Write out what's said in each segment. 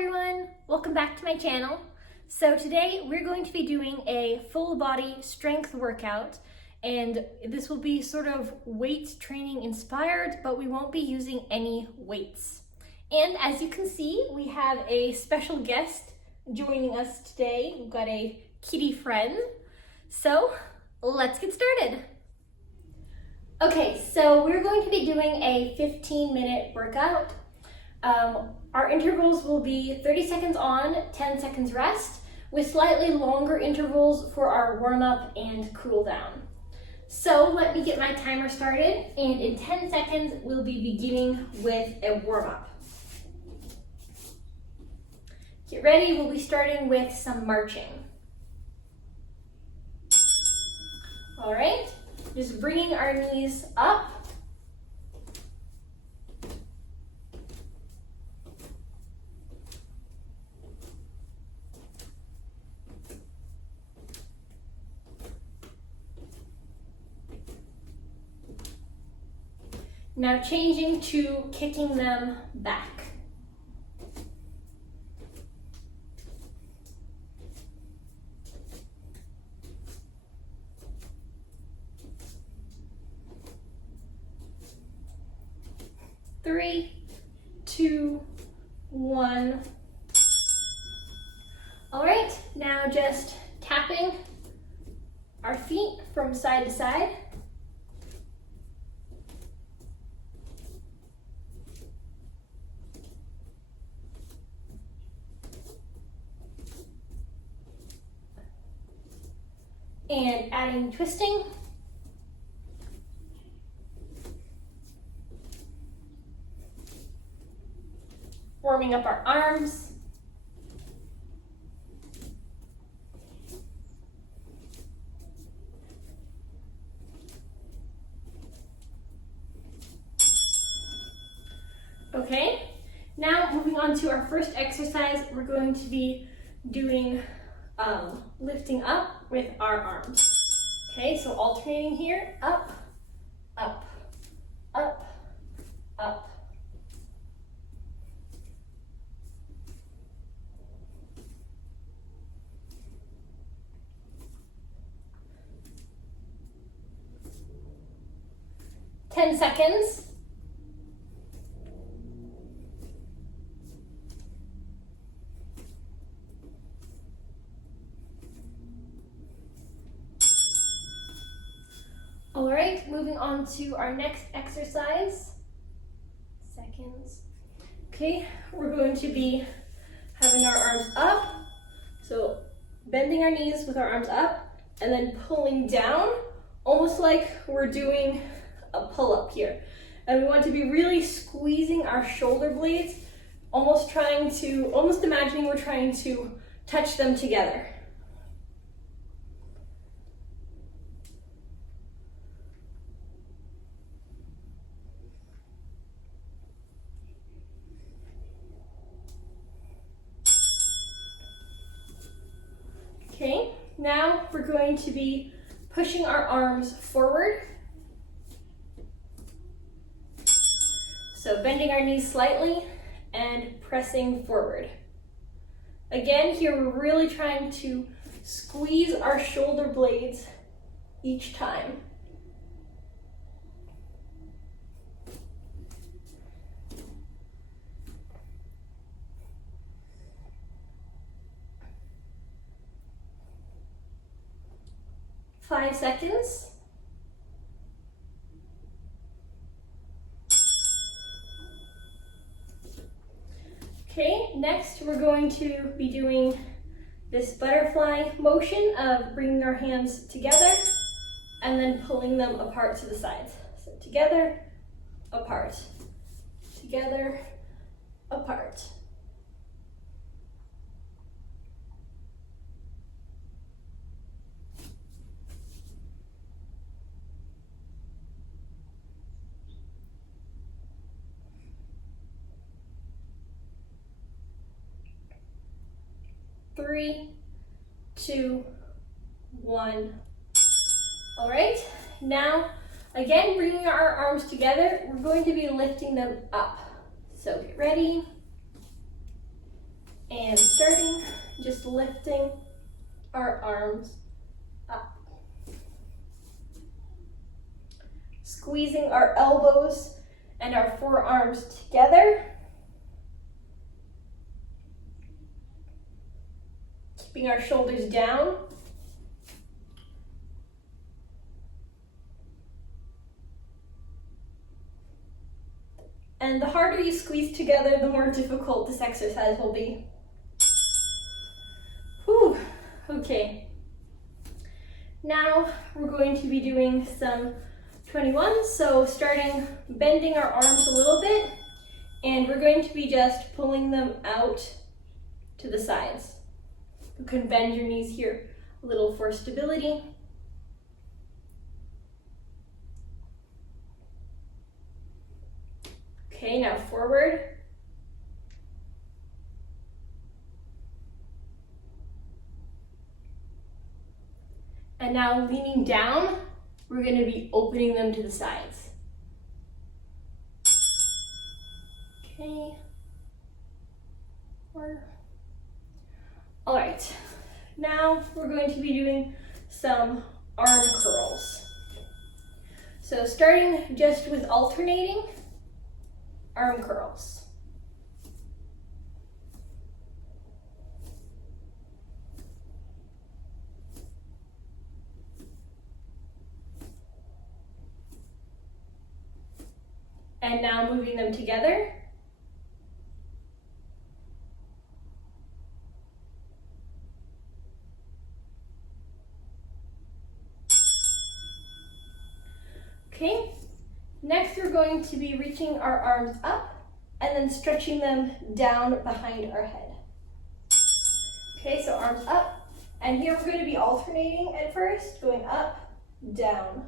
everyone, welcome back to my channel. So today we're going to be doing a full body strength workout, and this will be sort of weight training inspired, but we won't be using any weights. And as you can see, we have a special guest joining us today. We've got a kitty friend. So let's get started. Okay, so we're going to be doing a 15-minute workout. Our intervals will be 30 seconds on, 10 seconds rest, with slightly longer intervals for our warm-up and cool down. So let me get my timer started, and in 10 seconds, we'll be beginning with a warm-up. Get ready, we'll be starting with some marching. All right, just bringing our knees up. Now changing to kicking them back. Three, two, one. All right, now just tapping our feet from side to side. And adding twisting. Warming up our arms. Okay, now moving on to our first exercise, we're going to be doing lifting up with our arms. Okay, so alternating here, up, up, up, up. Ten seconds. All right, moving on to our next exercise. Seconds. Okay, we're going to be having our arms up. So bending our knees with our arms up and then pulling down, almost like we're doing a pull-up here. And we want to be really squeezing our shoulder blades, almost imagining we're trying to touch them together. Okay, now we're going to be pushing our arms forward. So bending our knees slightly and pressing forward. Again, here we're really trying to squeeze our shoulder blades each time. Five seconds. Okay, next we're going to be doing this butterfly motion of bringing our hands together and then pulling them apart to the sides. So together, apart, together, apart. Three, two, one. All right, now again, bringing our arms together, we're going to be lifting them up. So get ready. And starting, just lifting our arms up. Squeezing our elbows and our forearms together. Keeping our shoulders down. And the harder you squeeze together, the more difficult this exercise will be. Whew, okay. Now we're going to be doing some 21s, so starting bending our arms a little bit, and we're going to be just pulling them out to the sides. You can bend your knees here a little for stability. Okay, now forward. And now leaning down, we're going to be opening them to the sides. Okay. All right, now we're going to be doing some arm curls. So starting just with alternating arm curls. And now moving them together. Okay, next we're going to be reaching our arms up and then stretching them down behind our head. Okay, so arms up, and here we're going to be alternating at first, going up, down,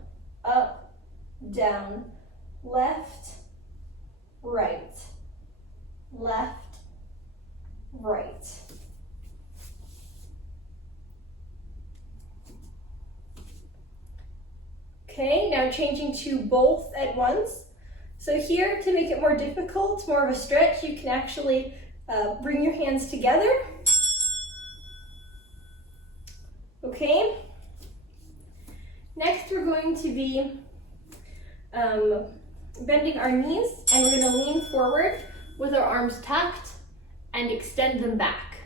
left, right, left, right. Okay, now changing to both at once. So here, to make it more difficult, more of a stretch, you can actually bring your hands together. Okay. Next, we're going to be bending our knees, and we're going to lean forward with our arms tucked and extend them back.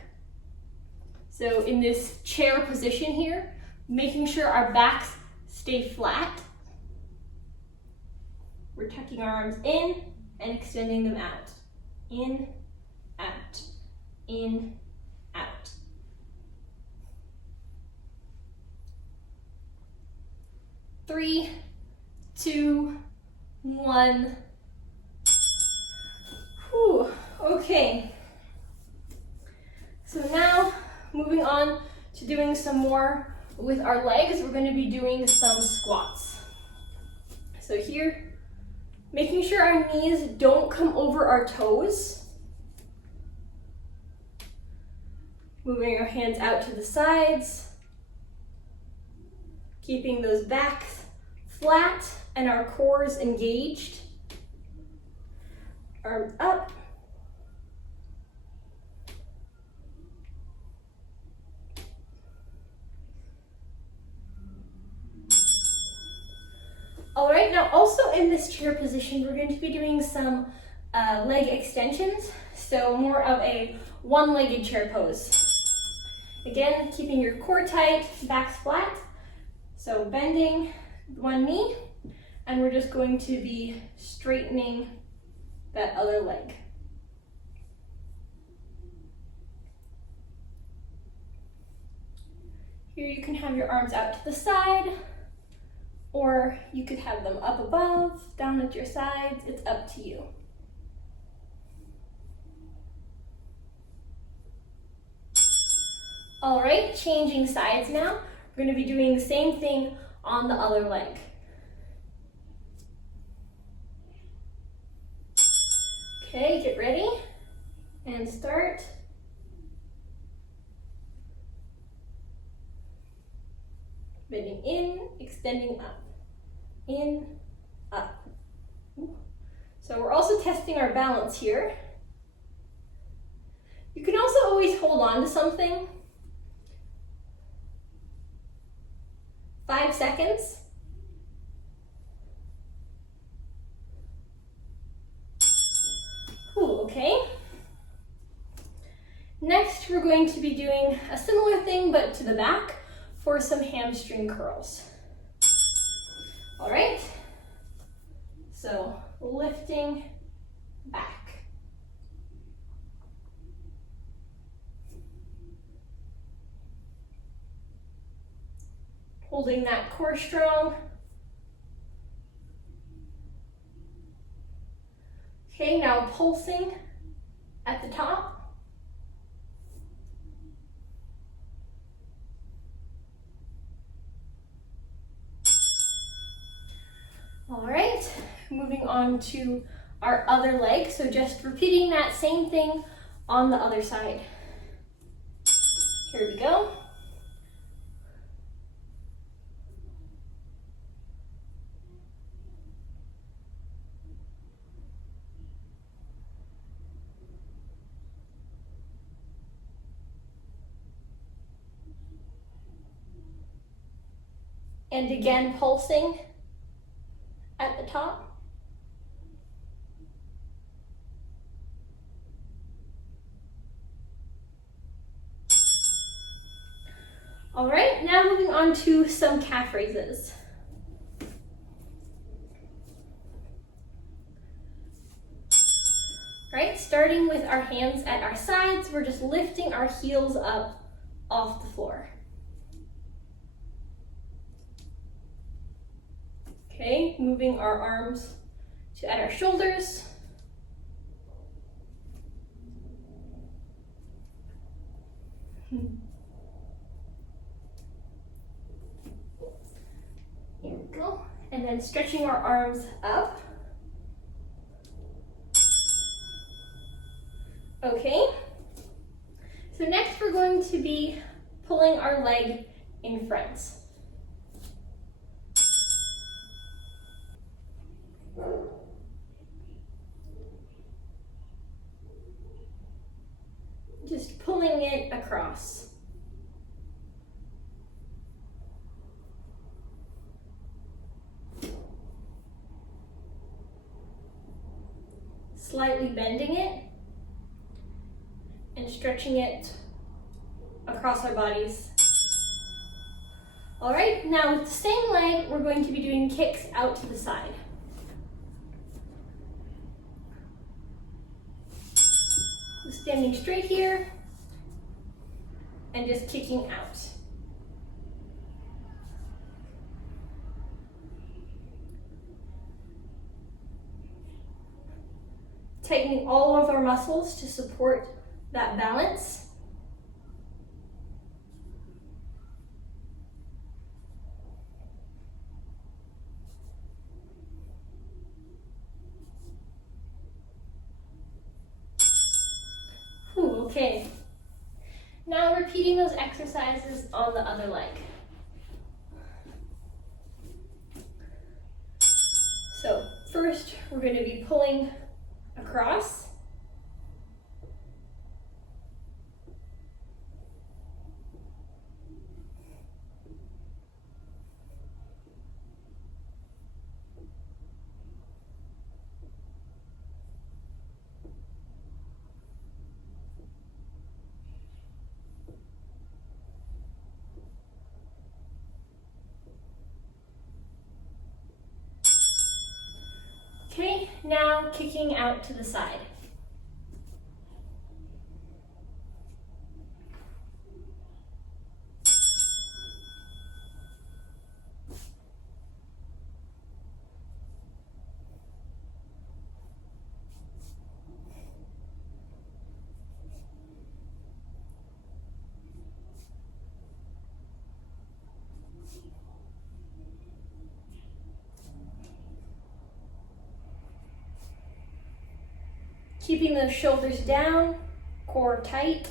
So in this chair position here, making sure our backs stay flat. We're tucking our arms in and extending them out. In, out, in, out. Three, two, one. Whew, okay. So now, moving on to doing some more with our legs, we're going to be doing some squats. So here, making sure our knees don't come over our toes. Moving our hands out to the sides. Keeping those backs flat and our cores engaged. Arms up. All right, now also in this chair position, we're going to be doing some leg extensions. So more of a one-legged chair pose. Again, keeping your core tight, backs flat. So bending one knee, and we're just going to be straightening that other leg. Here you can have your arms out to the side, or you could have them up above, down at your sides. It's up to you. All right, changing sides now. We're going to be doing the same thing on the other leg. Okay, get ready and start. Bending in, extending up. In, up. So we're also testing our balance here. You can also always hold on to something. 5 seconds. Ooh, okay. Next, we're going to be doing a similar thing, but to the back for some hamstring curls. All right. So lifting back. Holding that core strong. Okay, now pulsing at the top. All right, moving on to our other leg. So just repeating that same thing on the other side. Here we go. And again, pulsing at the top. All right, now moving on to some calf raises. All right, starting with our hands at our sides, we're just lifting our heels up off the floor. Okay, moving our arms to at our shoulders. Here we go. And then stretching our arms up. Okay. So next we're going to be pulling our leg in front. Just pulling it across. Slightly bending it and stretching it across our bodies. All right, now with the same leg, we're going to be doing kicks out to the side. Standing straight here and just kicking out. Tightening all of our muscles to support that balance. Okay, now repeating those exercises on the other leg. So first, we're going to be pulling across. Okay, now kicking out to the side. Keeping those shoulders down, core tight.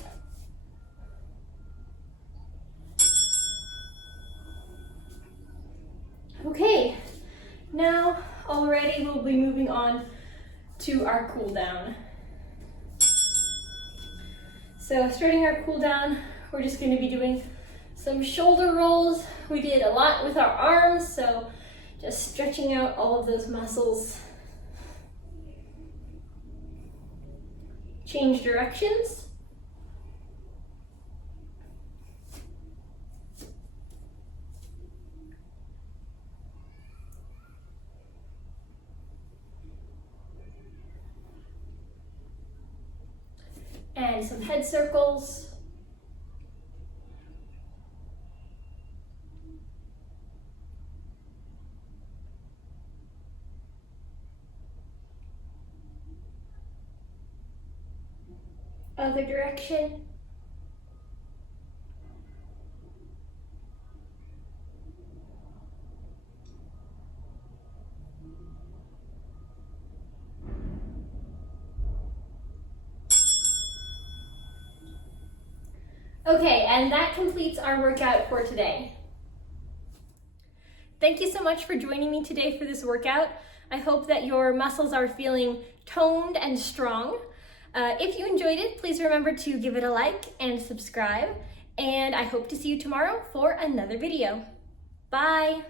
Okay, now already we'll be moving on to our cool down. So starting our cool down, we're just going to be doing some shoulder rolls. We did a lot with our arms, so just stretching out all of those muscles. Change directions. And some head circles. Other direction. Okay, and that completes our workout for today. Thank you so much for joining me today for this workout. I hope that your muscles are feeling toned and strong. If you enjoyed it, please remember to give it a like and subscribe. And I hope to see you tomorrow for another video. Bye!